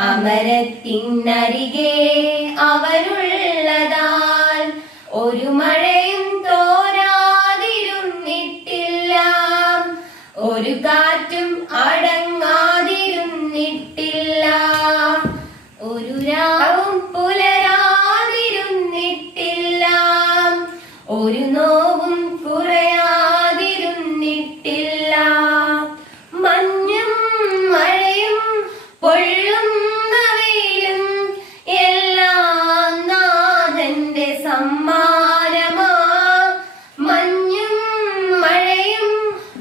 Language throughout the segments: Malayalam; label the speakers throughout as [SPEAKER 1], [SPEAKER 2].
[SPEAKER 1] അമരത്തിനരികെ അവരുള്ളതാൽ ഒരു മഴയും തോരാതിരുന്നിട്ടില്ല. ഒരു കാറ്റും അടങ്ങാതിരുന്നിട്ടില്ല. ഒരു രാവും പുലരാതിരുന്നിട്ടില്ല. ഒരു നോവും കുറയാതിരുന്നിട്ടില്ല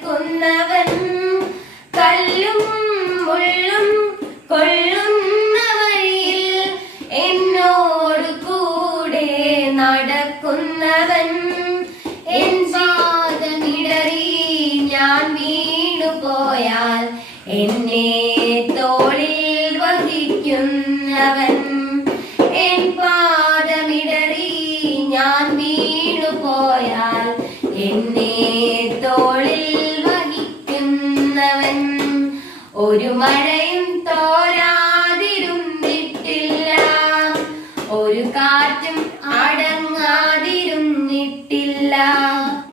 [SPEAKER 1] നടക്കുന്നവൻ കല്ലും മുള്ളും കൊള്ളുന്ന വഴിയിൽ എന്നോട് കൂടെ നടക്കുന്നവൻ. എൻ പാദമിടറി ഞാൻ വീണുപോയാൽ എന്നെ തോളിൽ വഹിക്കുന്നവൻ. എൻ പാദമിടറി ഞാൻ വീണുപോയാൽ എന്നെ ഒരു മഴയും തോരാതിരുന്നിട്ടില്ല ഒരു കാറ്റും അടങ്ങാതിരുന്നിട്ടില്ല